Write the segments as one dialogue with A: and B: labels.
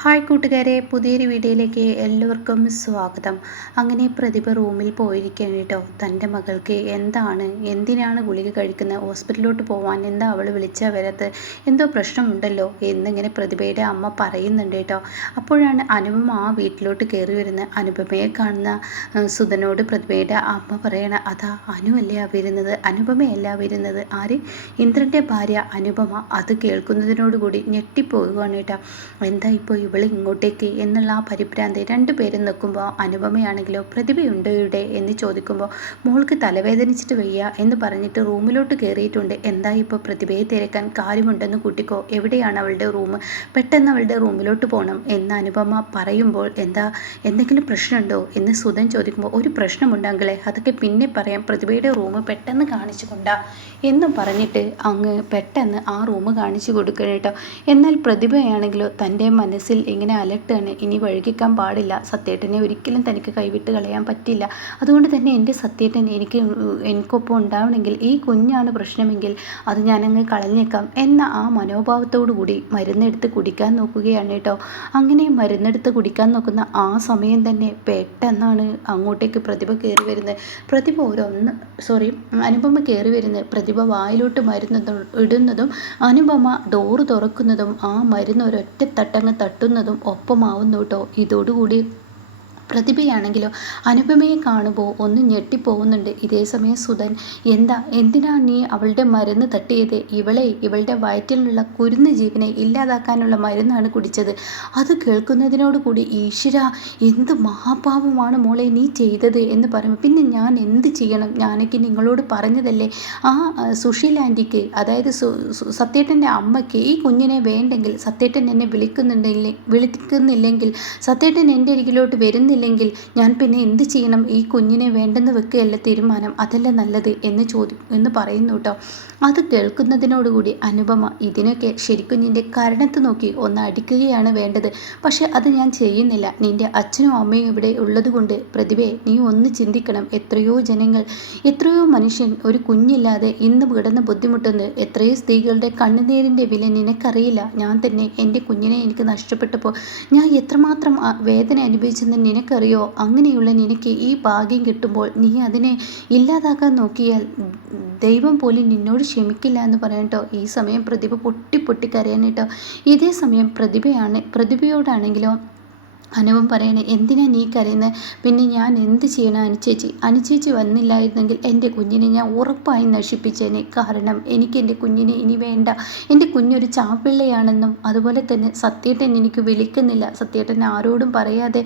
A: Hi കൂട്ടുകാരെ പുതിയൊരു വീഡിയോയിലേക്ക് എല്ലാവർക്കും സ്വാഗതം. അങ്ങനെ പ്രതിഭ റൂമിൽ പോയിരിക്കാൻ കേട്ടോ. തന്റെ മകൾക്ക് എന്താണ് എന്തിനാണ് ഗുളിക കഴിക്കുന്നത്? ഹോസ്പിറ്റലിലോട്ട് പോകാൻ എന്താ അവൾ വിളിച്ചാൽ വരാത്ത എന്തോ പ്രശ്നമുണ്ടല്ലോ എന്നിങ്ങനെ പ്രതിഭയുടെ അമ്മ പറയുന്നുണ്ട് കേട്ടോ. അപ്പോഴാണ് അനുപമ ആ വീട്ടിലോട്ട് കയറി വരുന്നത്. അനുപമയെ കാണുന്ന സുധനോട് പ്രതിഭയുടെ അമ്മ പറയണ അതാ അനുവല്ല വരുന്നത്. അനുപമയല്ല വരുന്നത്. ആര്? ഇന്ദ്രന്റെ ഭാര്യ അനുപമ. അത് കേൾക്കുന്നതിനോടുകൂടി ഞെട്ടിപ്പോവുകയാണ് കേട്ടോ. എന്താ ഇപ്പോൾ ഇവൾ ഇങ്ങോട്ടേക്ക് എന്നുള്ള ആ പരിഭ്രാന്തി രണ്ടുപേരും നിൽക്കുമ്പോൾ അനുപമയാണെങ്കിലോ പ്രതിഭയുണ്ടോ ഇവിടെ എന്ന് ചോദിക്കുമ്പോൾ മോൾക്ക് തലവേദനിച്ചിട്ട് വയ്യ എന്ന് പറഞ്ഞിട്ട് റൂമിലോട്ട് കയറിയിട്ടുണ്ട് എന്താ ഇപ്പോൾ പ്രതിഭയെ തിരക്കാൻ കാര്യമുണ്ടെന്ന് കൂട്ടിക്കോ. എവിടെയാണ് അവളുടെ റൂം? പെട്ടെന്ന് അവളുടെ റൂമിലോട്ട് പോകണം എന്ന് അനുപമ പറയുമ്പോൾ എന്താ എന്തെങ്കിലും പ്രശ്നമുണ്ടോ എന്ന് സുധൻ ചോദിക്കുമ്പോൾ ഒരു പ്രശ്നമുണ്ടെങ്കിലേ അതൊക്കെ പിന്നെ പറയാം. പ്രതിഭയുടെ റൂം പെട്ടെന്ന് കാണിച്ചു കൊണ്ടാ എന്നും പറഞ്ഞിട്ട് അങ്ങ് പെട്ടെന്ന് ആ റൂം കാണിച്ചു കൊടുക്കണം കേട്ടോ. എന്നാൽ പ്രതിഭയാണെങ്കിലോ തന്റെ മനസ്സിൽ ഇങ്ങനെ അലട്ടാണ്. ഇനി വഴുകിക്കാൻ പാടില്ല. സത്യേട്ടനെ ഒരിക്കലും തനിക്ക് കൈവിട്ട് കളയാൻ പറ്റില്ല. അതുകൊണ്ട് തന്നെ എന്റെ സത്യേട്ടൻ എനിക്ക് എനിക്കൊപ്പം ഉണ്ടാവണമെങ്കിൽ ഈ കുഞ്ഞാണ് പ്രശ്നമെങ്കിൽ അത് ഞാനങ്ങ് കളഞ്ഞേക്കാം എന്ന ആ മനോഭാവത്തോടു കൂടി മരുന്നെടുത്ത് കുടിക്കാൻ നോക്കുകയാണ് കേട്ടോ. അങ്ങനെ മരുന്നെടുത്ത് കുടിക്കാൻ നോക്കുന്ന ആ സമയം തന്നെ പെട്ടെന്നാണ് അങ്ങോട്ടേക്ക് പ്രതിഭ കയറി വരുന്നത്. പ്രതിഭ ഓരോന്ന് സോറി അനുപമ കയറി വരുന്നത്. പ്രതിഭ വായിലോട്ട് മരുന്ന് ഇടുന്നതും അനുപമ ഡോറ് തുറക്കുന്നതും ആ മരുന്ന് ഒരൊറ്റ തട്ടങ്ങ് തട്ടുന്നതും ഒപ്പമാവുന്നു കേട്ടോ ഇതോടുകൂടി പ്രതിഭയാണെങ്കിലോ അനുപമയെ കാണുമ്പോൾ ഒന്ന് ഞെട്ടിപ്പോകുന്നുണ്ട് ഇതേ സമയം സുധൻ എന്താ? എന്തിനാണ് നീ അവളുടെ മരുന്ന് തട്ടിയത്? ഇവളെ ഇവളുടെ വയറ്റിലുള്ള കുരുന്ന് ജീവനെ ഇല്ലാതാക്കാനുള്ള മരുന്നാണ് കുടിച്ചത്. അത് കേൾക്കുന്നതിനോട് കൂടി ഈശ്വര എന്ത് മഹാപാപമാണ് മോളെ നീ ചെയ്തത്? എന്ന് പറയുമ്പോൾ പിന്നെ ഞാൻ എന്ത് ചെയ്യണം? ഞാനൊക്കെ നിങ്ങളോട് പറഞ്ഞതല്ലേ? ആ സുഷീൽ ആന്റിക്ക് അതായത് സത്യേട്ടന്റെ അമ്മയ്ക്ക് ഈ കുഞ്ഞിനെ വേണ്ടെങ്കിൽ സത്യേട്ടൻ എന്നെ വിളിക്കുന്നുണ്ടെങ്കിൽ വിളിക്കുന്നില്ലെങ്കിൽ സത്യേട്ടൻ എന്റെ അരികിലോട്ട് വരുന്നില്ല ഇല്ലെങ്കിൽ ഞാൻ പിന്നെ എന്ത് ചെയ്യണം? ഈ കുഞ്ഞിനെ വേണ്ടെന്ന് വെക്കുകയല്ല തീരുമാനം. അതല്ല നല്ലത്? എന്ന് ചോദി എന്ന് പറയുന്നു കേട്ടോ അത് കേൾക്കുന്നതിനോടുകൂടി അനുപമ ഇതിനൊക്കെ ശരിക്കും നിന്റെ കരണത്ത് നോക്കി ഒന്ന് അടിക്കുകയാണ് വേണ്ടത്. പക്ഷെ അത് ഞാൻ ചെയ്യുന്നില്ല. നിന്റെ അച്ഛനും അമ്മയും ഇവിടെ ഉള്ളതുകൊണ്ട് പ്രതിഭയെ നീ ഒന്ന് ചിന്തിക്കണം. എത്രയോ ജനങ്ങൾ എത്രയോ മനുഷ്യൻ ഒരു കുഞ്ഞില്ലാതെ ഇന്ന് കിടന്ന് ബുദ്ധിമുട്ടുന്നത് എത്രയോ സ്ത്രീകളുടെ കണ്ണുനീരിന്റെ വില നിനക്കറിയില്ല. ഞാൻ തന്നെ എന്റെ കുഞ്ഞിനെ എനിക്ക് നഷ്ടപ്പെട്ടപ്പോൾ ഞാൻ എത്രമാത്രം വേദന അനുഭവിച്ചെന്ന് നിനക്ക് നിനക്കറിയോ? അങ്ങനെയുള്ള നിനക്ക് ഈ ഭാഗ്യം കിട്ടുമ്പോൾ നീ അതിനെ ഇല്ലാതാക്കാൻ നോക്കിയാൽ ദൈവം പോലും നിന്നോട് ക്ഷമിക്കില്ല എന്ന് പറയട്ടോ ഈ സമയം പ്രതിഭ പൊട്ടി പൊട്ടി കരയാൻ ഇതേ സമയം പ്രതിഭയാണ് പ്രതിഭയോടാണെങ്കിലോ അനുപം പറയണേ എന്തിനാ നീ കരയുന്നത് പിന്നെ ഞാൻ എന്ത് ചെയ്യണം അനുചേച്ചി? അനുചേച്ചി വന്നില്ലായിരുന്നെങ്കിൽ എന്റെ കുഞ്ഞിനെ ഞാൻ ഉറപ്പായി നശിപ്പിച്ചേനെ. കാരണം എനിക്ക് എന്റെ കുഞ്ഞിനെ ഇനി വേണ്ട. എന്റെ കുഞ്ഞൊരു ചാപ്പിള്ളയാണെന്നും അതുപോലെ തന്നെ സത്യേട്ടൻ എനിക്ക് വിളിക്കുന്നില്ല. സത്യേട്ടൻ ആരോടും പറയാതെ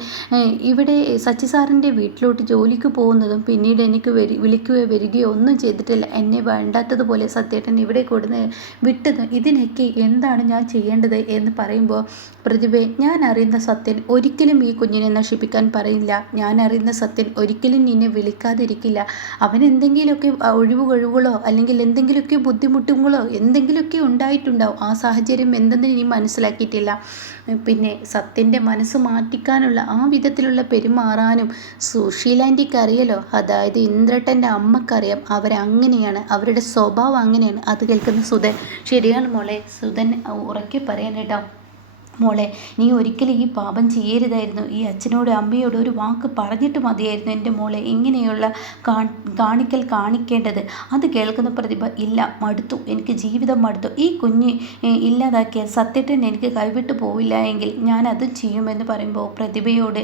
A: ഇവിടെ സച്ചി സാറിന്റെ വീട്ടിലോട്ട് ജോലിക്ക് പോകുന്നതും പിന്നീട് എനിക്ക് വരി വിളിക്കുകയോ വരികയോ ഒന്നും ചെയ്തിട്ടില്ല. എന്നെ വേണ്ടാത്തതുപോലെ സത്യേട്ടൻ ഇവിടെ കൊടുന്ന് വിട്ടത്. ഇതിനൊക്കെ എന്താണ് ഞാൻ ചെയ്യേണ്ടത്? എന്ന് പറയുമ്പോൾ പ്രതിഭ ഞാൻ അറിയുന്ന സത്യൻ ഒരു ഒരിക്കലും ഈ കുഞ്ഞിനെ നശിപ്പിക്കാൻ പറയില്ല. ഞാൻ അറിയുന്ന സത്യൻ ഒരിക്കലും നിന്നെ വിളിക്കാതിരിക്കില്ല. അവൻ എന്തെങ്കിലുമൊക്കെ ഒഴിവ് കഴിവുകളോ അല്ലെങ്കിൽ എന്തെങ്കിലുമൊക്കെ ബുദ്ധിമുട്ടുകളോ എന്തെങ്കിലുമൊക്കെ ഉണ്ടായിട്ടുണ്ടാവും. ആ സാഹചര്യം എന്തെന്ന് ഇനി മനസ്സിലാക്കിയിട്ടില്ല. പിന്നെ സത്യന്റെ മനസ്സ് മാറ്റിക്കാനുള്ള ആ വിധത്തിലുള്ള പെരുമാറാനും സുശീലാന്റിക്ക് അറിയലോ. അതായത് ഇന്ദ്രട്ടന്റെ അമ്മക്കറിയാം. അവരങ്ങനെയാണ്. അവരുടെ സ്വഭാവം അങ്ങനെയാണ്. അത് കേൾക്കുന്ന സുധൻ ശരിയാണ് മോളെ. സുധൻ ഉറക്കെ പറയാൻ കേട്ടോ മോളെ നീ ഒരിക്കലും ഈ പാപം ചെയ്യരുതായിരുന്നു. ഈ അച്ഛനോട് അമ്മയോട് ഒരു വാക്ക് പറഞ്ഞിട്ട് മതിയായിരുന്നു എന്റെ മോളെ. ഇങ്ങനെയുള്ള കാണിക്കൽ കാണിക്കേണ്ടത്. അത് കേൾക്കുന്ന പ്രതിഭ ഇല്ല മടുത്തു. എനിക്ക് ജീവിതം മടുത്തു. ഈ കുഞ്ഞ് ഇല്ലാതാക്കിയ സത്യത്തിന് എനിക്ക് കൈവിട്ടു പോവില്ല എങ്കിൽ ഞാൻ അത് ചെയ്യുമെന്ന് പറയുമ്പോൾ പ്രതിഭയോട്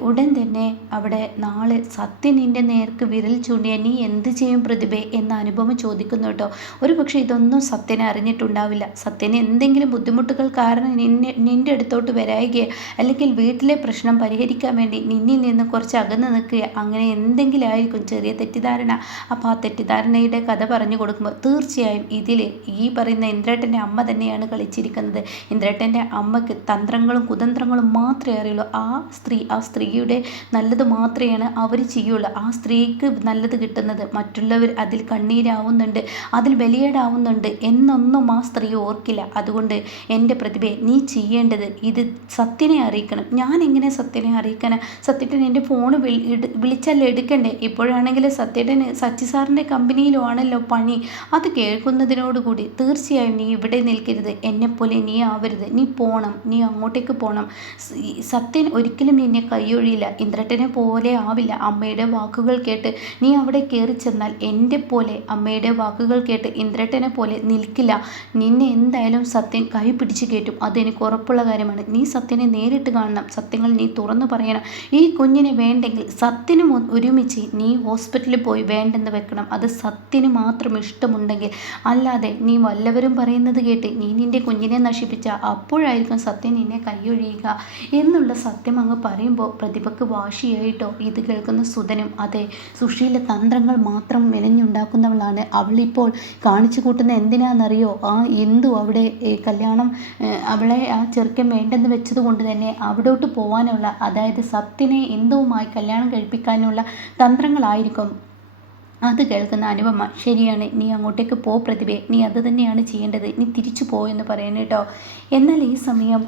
A: ഉടൻ തന്നെ അവിടെ നാളെ സത്യൻ നിന്റെ നേർക്ക് വിരൽ ചൂണ്ടിയ നീ എന്ത് ചെയ്യും പ്രതിഭ? എന്ന അനുഭവം ചോദിക്കുന്നു കേട്ടോ. ഒരു പക്ഷേ ഇതൊന്നും സത്യനെ അറിഞ്ഞിട്ടുണ്ടാവില്ല. സത്യന് എന്തെങ്കിലും ബുദ്ധിമുട്ടുകൾ കാരണം നിന്നെ നിന്റെ അടുത്തോട്ട് വരായികയോ അല്ലെങ്കിൽ വീട്ടിലെ പ്രശ്നം പരിഹരിക്കാൻ വേണ്ടി നിന്നിൽ നിന്ന് കുറച്ച് അകന്ന് നിൽക്കുക. അങ്ങനെ എന്തെങ്കിലും ആയിരിക്കും ചെറിയ തെറ്റിദ്ധാരണ. അപ്പോൾ ആ തെറ്റിദ്ധാരണയുടെ കഥ പറഞ്ഞു കൊടുക്കുമ്പോൾ തീർച്ചയായും ഇതിൽ ഈ പറയുന്ന ഇന്ദ്രേട്ടന്റെ അമ്മ തന്നെയാണ് കളിച്ചിരിക്കുന്നത്. ഇന്ദ്രേട്ടന്റെ അമ്മയ്ക്ക് തന്ത്രങ്ങളും കുതന്ത്രങ്ങളും മാത്രമേ അറിയുള്ളൂ. ആ സ്ത്രീ ആ സ്ത്രീയുടെ നല്ലത് മാത്രമാണ് അവർ ചെയ്യുള്ളൂ. ആ സ്ത്രീക്ക് നല്ലത് കിട്ടുന്നത് മറ്റുള്ളവർ അതിൽ കണ്ണീരാവുന്നുണ്ട് അതിൽ ബലിയേടാവുന്നുണ്ട് എന്നൊന്നും ആ സ്ത്രീ ഓർക്കില്ല. അതുകൊണ്ട് എന്റെ പ്രതിഭയെ നീ ചെയ്യും. ചെയ്യേണ്ടത്? ഇത് സത്യനെ അറിയിക്കണം. ഞാൻ എങ്ങനെ സത്യനെ അറിയിക്കണം? സത്യട്ടൻ എന്റെ ഫോൺ വിളിച്ചല്ലേ എടുക്കണ്ടേ? ഇപ്പോഴാണെങ്കിൽ സത്യട്ടൻ സച്ചി സാറിന്റെ കമ്പനിയിലും ആണല്ലോ പണി. അത് കേൾക്കുന്നതിനോടുകൂടി തീർച്ചയായും നീ ഇവിടെ നിൽക്കരുത്. എന്നെപ്പോലെ നീ ആവരുത്. നീ പോണം. നീ അങ്ങോട്ടേക്ക് പോകണം സത്യൻ ഒരിക്കലും നിന്നെ കൈയൊഴിയില്ല. ഇന്ദ്രട്ടനെ പോലെ ആവില്ല. അമ്മയുടെ വാക്കുകൾ കേട്ട് നീ അവിടെ കയറി ചെന്നാൽ എന്റെ പോലെ അമ്മയുടെ വാക്കുകൾ കേട്ട് ഇന്ദ്രട്ടനെ പോലെ നിൽക്കില്ല. നിന്നെ എന്തായാലും സത്യൻ കൈ പിടിച്ച് കയറ്റും അതെനിക്ക് ഉറപ്പുള്ള കാര്യമാണ്. നീ സത്യനെ നേരിട്ട് കാണണം. സത്യങ്ങൾ നീ തുറന്നു പറയണം. ഈ കുഞ്ഞിനെ വേണ്ടെങ്കിൽ സത്യനും ഒരുമിച്ച് നീ ഹോസ്പിറ്റലിൽ പോയി വേണ്ടെന്ന് വെക്കണം. അത് സത്യന് മാത്രം ഇഷ്ടമുണ്ടെങ്കിൽ. അല്ലാതെ നീ വല്ലവരും പറയുന്നത് കേട്ട് നീ നിന്റെ കുഞ്ഞിനെ നശിപ്പിച്ച അപ്പോഴായിരിക്കും സത്യൻ നിന്നെ കൈയൊഴിയുക എന്നുള്ള സത്യം അങ്ങ് പറയുമ്പോൾ പ്രതിഭക്ക് വാശിയായിട്ടോ? ഇത് കേൾക്കുന്ന സുധനും അതെ സുഷീല തന്ത്രങ്ങൾ മാത്രം മെനഞ്ഞുണ്ടാക്കുന്നവളാണ്. അവളിപ്പോൾ കാണിച്ചു കൂട്ടുന്ന എന്തിനാണെന്നറിയോ ആ എന്തു അവിടെ കല്യാണം അവളെ ആ ചെറുക്കൻ വേണ്ടെന്ന് വെച്ചത് കൊണ്ട് തന്നെ അവിടോട്ട് പോകാനുള്ള അതായത് സത്യനെ എന്തുവുമായി കല്യാണം കഴിപ്പിക്കാനുള്ള തന്ത്രങ്ങളായിരിക്കും. അത് കേൾക്കുന്ന അനുപമ ശരിയാണ് നീ അങ്ങോട്ടേക്ക് പോ പ്രതിഭയെ നീ അത് തന്നെയാണ് ചെയ്യേണ്ടത് നീ തിരിച്ചു പോ എന്ന് പറയുന്നു കേട്ടോ എന്നാൽ ഈ സമയം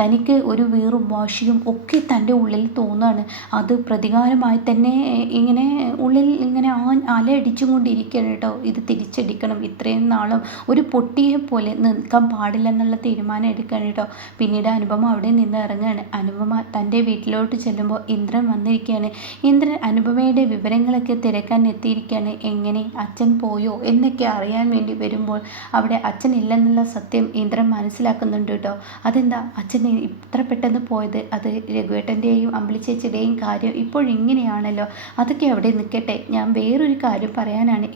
A: തനിക്ക് ഒരു വീറും വാശിയും ഒക്കെ തന്റെ ഉള്ളിൽ തോന്നുകയാണ് അത് പ്രതികാരമായി തന്നെ ഇങ്ങനെ ഉള്ളിൽ ഇങ്ങനെ ആ അലയടിച്ചും കൊണ്ടിരിക്കുകയാണ് കേട്ടോ ഇത് തിരിച്ചടിക്കണം ഇത്രയും നാളും ഒരു പൊട്ടിയെ പോലെ നിൽക്കാൻ പാടില്ലെന്നുള്ള തീരുമാനം എടുക്കുകയാണ് കേട്ടോ പിന്നീട് അനുപമ അവിടെ നിന്ന് ഇറങ്ങുകയാണ്. അനുപമ തന്റെ വീട്ടിലോട്ട് ചെല്ലുമ്പോൾ ഇന്ദ്രൻ വന്നിരിക്കുകയാണ്. ഇന്ദ്രൻ അനുപമയുടെ വിവരങ്ങളൊക്കെ തിരക്കാൻ എത്തിയിരിക്കുകയാണ്. ഇരിക്കുകയാണ് എങ്ങനെ അച്ഛൻ പോയോ എന്നൊക്കെ അറിയാൻ വേണ്ടി വരുമ്പോൾ അവിടെ അച്ഛൻ ഇല്ലെന്നുള്ള സത്യം ഇന്ദ്രൻ മനസ്സിലാക്കുന്നുണ്ട് കേട്ടോ. അതെന്താ? അച്ഛൻ ഇത്ര പെട്ടെന്ന് പോയത്? അത് രഘുവേട്ടന്റെയും അമ്പിളിച്ചേച്ചിയുടെയും കാര്യം ഇപ്പോഴിങ്ങനെയാണല്ലോ. അതൊക്കെ അവിടെ നിൽക്കട്ടെ. ഞാൻ വേറൊരു കാര്യം പറയാനാണ്.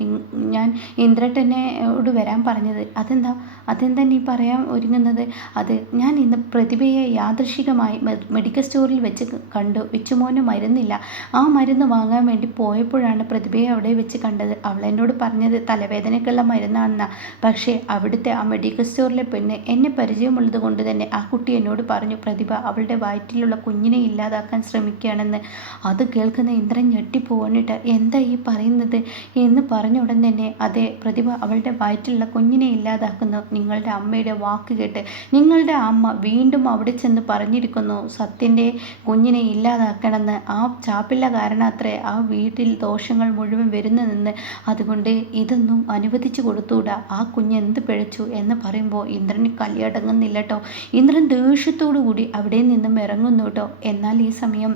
A: ഞാൻ ഇന്ദ്രട്ടനോട് വരാൻ പറഞ്ഞത്. അതെന്താ? അതെന്താ നീ പറയാൻ ഒരുങ്ങുന്നത്? അത് ഞാൻ ഇന്ന് പ്രതിഭയെ യാദൃശികമായി മെഡിക്കൽ സ്റ്റോറിൽ വെച്ച് കണ്ടു. വിച്ചുമോന് മരുന്നില്ല. ആ മരുന്ന് വാങ്ങാൻ വേണ്ടി പോയപ്പോഴാണ് പ്രതിഭയെ അവിടെ വെച്ച് കണ്ടത്. അവൾ എന്നോട് പറഞ്ഞത് തലവേദനയ്ക്കുള്ള മരുന്നാണെന്നാ. പക്ഷേ അവിടുത്തെ ആ മെഡിക്കൽ സ്റ്റോറിലെ പെണ്ണ് എന്നെ പരിചയമുള്ളത് കൊണ്ട് തന്നെ ആ കുട്ടി എന്നോട് പറഞ്ഞു പ്രതിഭ അവളുടെ വയറ്റിലുള്ള കുഞ്ഞിനെ ഇല്ലാതാക്കാൻ ശ്രമിക്കുകയാണെന്ന്. അത് കേൾക്കുന്ന ഇന്ദ്രൻ ഞെട്ടിപ്പോവാനിട്ട് എന്താ ഈ പറയുന്നത്? എന്ന് പറഞ്ഞ ഉടൻ തന്നെ അതെ പ്രതിഭ അവളുടെ വയറ്റിലുള്ള കുഞ്ഞിനെ ഇല്ലാതാക്കുന്നു. നിങ്ങളുടെ അമ്മയുടെ വാക്ക് കേട്ട് നിങ്ങളുടെ അമ്മ വീണ്ടും അവിടെ ചെന്ന് പറഞ്ഞിരിക്കുന്നു സത്യന്റെ കുഞ്ഞിനെ ഇല്ലാതാക്കണമെന്ന്. ആ ചാപ്പില്ല കാരണത്രേ ആ വീട്ടിൽ ദോഷങ്ങൾ മുഴുവൻ വരുന്നതെന്ന് അതുകൊണ്ട് ഇതൊന്നും അനുവദിച്ചു കൊടുത്തൂടാ. ആ കുഞ്ഞ് എന്ത് പിഴച്ചു എന്ന് പറയുമ്പോൾ ഇന്ദ്രന് കലിയടങ്ങുന്നില്ല കേട്ടോ ഇന്ദ്രൻ ദേഷ്യത്തോടു കൂടി അവിടെ നിന്നും ഇറങ്ങുന്നു കേട്ടോ എന്നാൽ ഈ സമയം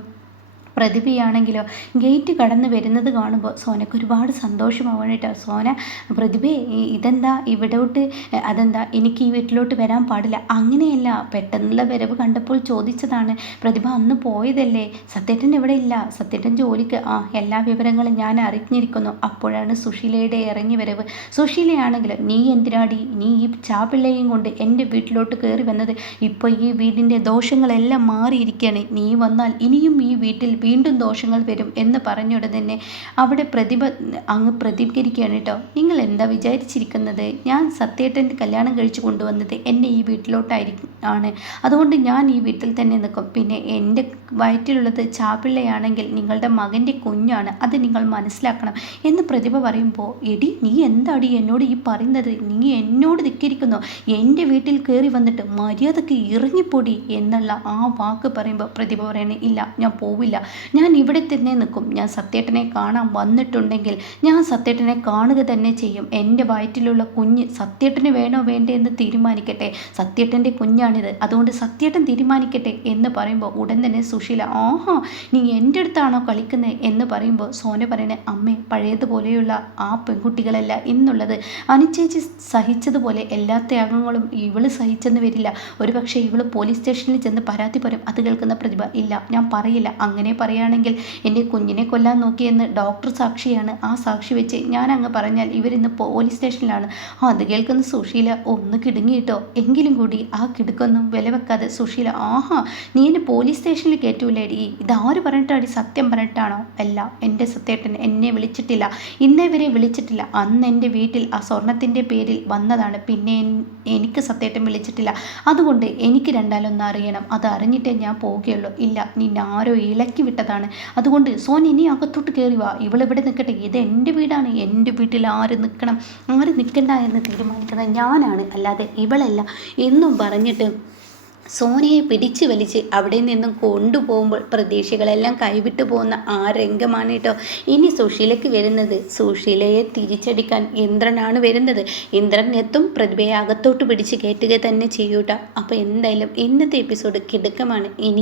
A: പ്രതിഭയാണെങ്കിലോ ഗേറ്റ് കടന്ന് വരുന്നത് കാണുമ്പോൾ സോനയ്ക്ക് ഒരുപാട് സന്തോഷമാവാണ് കേട്ടോ. സോന പ്രതിഭയെ ഇതെന്താ? ഇവിടോട്ട് അതെന്താ? എനിക്ക് ഈ വീട്ടിലോട്ട് വരാൻ പാടില്ല. അങ്ങനെയല്ല പെട്ടെന്നുള്ള വരവ് കണ്ടപ്പോൾ ചോദിച്ചതാണ് പ്രതിഭ അന്ന് പോയതല്ലേ? സത്യേട്ടൻ ഇവിടെ ഇല്ല. സത്യേട്ടൻ ജോലിക്ക് ആ എല്ലാ വിവരങ്ങളും ഞാൻ അറിഞ്ഞിരിക്കുന്നു. അപ്പോഴാണ് സുശീലയുടെ ഇറങ്ങി വരവ്. സുശീലയാണെങ്കിൽ നീ എന്തിനാടി? നീ ഈ ചാപ്പിള്ളയും കൊണ്ട് എന്റെ വീട്ടിലോട്ട് കയറി വന്നത്? ഇപ്പോൾ ഈ വീടിന്റെ ദോഷങ്ങളെല്ലാം മാറിയിരിക്കുകയാണ് നീ വന്നാൽ ഇനിയും ഈ വീട്ടിൽ വീണ്ടും ദോഷങ്ങൾ വരും എന്ന് പറഞ്ഞുടൻ തന്നെ അവിടെ പ്രതിഭ അങ്ങ് പ്രതികരിക്കുകയാണ് കേട്ടോ. നിങ്ങൾ എന്താ വിചാരിച്ചിരിക്കുന്നത്? ഞാൻ സത്യേട്ടന്റെ കല്യാണം കഴിച്ചു കൊണ്ടുവന്നത് എന്നെ ഈ വീട്ടിലോട്ടായിരിക്കും ആണ്. അതുകൊണ്ട് ഞാൻ ഈ വീട്ടിൽ തന്നെ നിൽക്കും. പിന്നെ എന്റെ വയറ്റിലുള്ളത് ചാപ്പിള്ളയാണെങ്കിൽ നിങ്ങളുടെ മകന്റെ കുഞ്ഞാണ്. അത് നിങ്ങൾ മനസ്സിലാക്കണം. എന്ന് പ്രതിഭ പറയുമ്പോൾ എടി നീ എന്താടി എന്നോട് ഈ പറയുന്നത്? നീ എന്നോട് ധിക്കരിക്കുന്നു. എന്റെ വീട്ടിൽ കയറി വന്നിട്ട് മര്യാദയ്ക്ക് ഇറങ്ങിപ്പൊടി എന്നുള്ള ആ വാക്ക് പറയുമ്പോൾ പ്രതിഭ പറയണേ ഇല്ല ഞാൻ പോവില്ല. ഞാൻ ഇവിടെ തന്നെ നിൽക്കും. ഞാൻ സത്യേട്ടനെ കാണാൻ വന്നിട്ടുണ്ടെങ്കിൽ ഞാൻ സത്യേട്ടനെ കാണുക തന്നെ ചെയ്യും. എന്റെ വയറ്റിലുള്ള കുഞ്ഞ് സത്യേട്ടന് വേണോ വേണ്ടേ എന്ന് തീരുമാനിക്കട്ടെ. സത്യേട്ടന്റെ കുഞ്ഞാണിത്. അതുകൊണ്ട് സത്യേട്ടൻ തീരുമാനിക്കട്ടെ എന്ന് പറയുമ്പോൾ ഉടൻ തന്നെ സുശീല ആഹാ നീ എന്റെ അടുത്താണോ കളിക്കുന്നത് എന്ന് പറയുമ്പോൾ സോന പറയണേ അമ്മേ പഴയതുപോലെയുള്ള ആ പെൺകുട്ടികളല്ല ഇന്നുള്ളത്. അനുചേച്ചി സഹിച്ചതുപോലെ എല്ലാ ത്യാഗങ്ങളും ഇവൾ സഹിച്ചെന്ന് വരില്ല. ഒരു പക്ഷേ ഇവൾ പോലീസ് സ്റ്റേഷനിൽ ചെന്ന് പരാതി പറയും അത് കേൾക്കുന്ന പ്രതിഭ ഇല്ല ഞാൻ പറയില്ല. അങ്ങനെ പറയുകയാണെങ്കിൽ എന്റെ കുഞ്ഞിനെ കൊല്ലാൻ നോക്കിയെന്ന് ഡോക്ടർ സാക്ഷിയാണ്. ആ സാക്ഷി വെച്ച് ഞാൻ അങ്ങ് പറഞ്ഞാൽ ഇവരിന്ന് പോലീസ് സ്റ്റേഷനിലാണ്. അത് കേൾക്കുന്ന സുശീല ഒന്ന് കിടുങ്ങിയിട്ടോ എങ്കിലും കൂടി ആ കിടുക്കൊന്നും വില വെക്കാതെ സുശീല ആഹാ നീ എന്നെ പോലീസ് സ്റ്റേഷനിൽ കയറ്റൂലേടി ഇതാര് പറഞ്ഞിട്ടാടി സത്യം പറഞ്ഞിട്ടാണോ? അല്ല എന്റെ സത്യേട്ടൻ എന്നെ വിളിച്ചിട്ടില്ല. ഇന്നേ വരെ വിളിച്ചിട്ടില്ല. അന്ന് എന്റെ വീട്ടിൽ ആ സ്വർണത്തിന്റെ പേരിൽ വന്നതാണ്. പിന്നെ എനിക്ക് സത്യേട്ടൻ വിളിച്ചിട്ടില്ല. അതുകൊണ്ട് എനിക്ക് രണ്ടാലൊന്നും അറിയണം. അത് അറിഞ്ഞിട്ടേ ഞാൻ പോവുകയുള്ളൂ. ഇല്ല നിന്നെ ആരോ ഇളക്കി വിട്ടതാണ്. അതുകൊണ്ട് സോൻ ഇനി അകത്തോട്ട് കയറി വാ. ഇവളിവിടെ നിൽക്കട്ടെ. ഇത് എന്റെ വീടാണ്. എന്റെ വീട്ടിൽ ആര് നിൽക്കണം? ആര് നിൽക്കണ്ട എന്ന് തീരുമാനിക്കുന്നത് ഞാനാണ്. അല്ലാതെ ഇവളല്ല. എന്നും പറഞ്ഞിട്ട് സോനയെ പിടിച്ചു വലിച്ച് അവിടെ നിന്നും കൊണ്ടുപോകുമ്പോൾ പ്രതീക്ഷകളെല്ലാം കൈവിട്ടു പോകുന്ന ആ രംഗമാണ് കേട്ടോ. ഇനി സുശീലയ്ക്ക് വരുന്നത്. സുശീലയെ തിരിച്ചടിക്കാൻ ഇന്ദ്രനാണ് വരുന്നത്. ഇന്ദ്രൻ എത്തും. പ്രതിഭയെ അകത്തോട്ട് പിടിച്ച് കയറ്റുക തന്നെ ചെയ്യൂട്ട. അപ്പോൾ എന്തായാലും ഇന്നത്തെ എപ്പിസോഡ് കിടുക്കമാണ്. ഇനി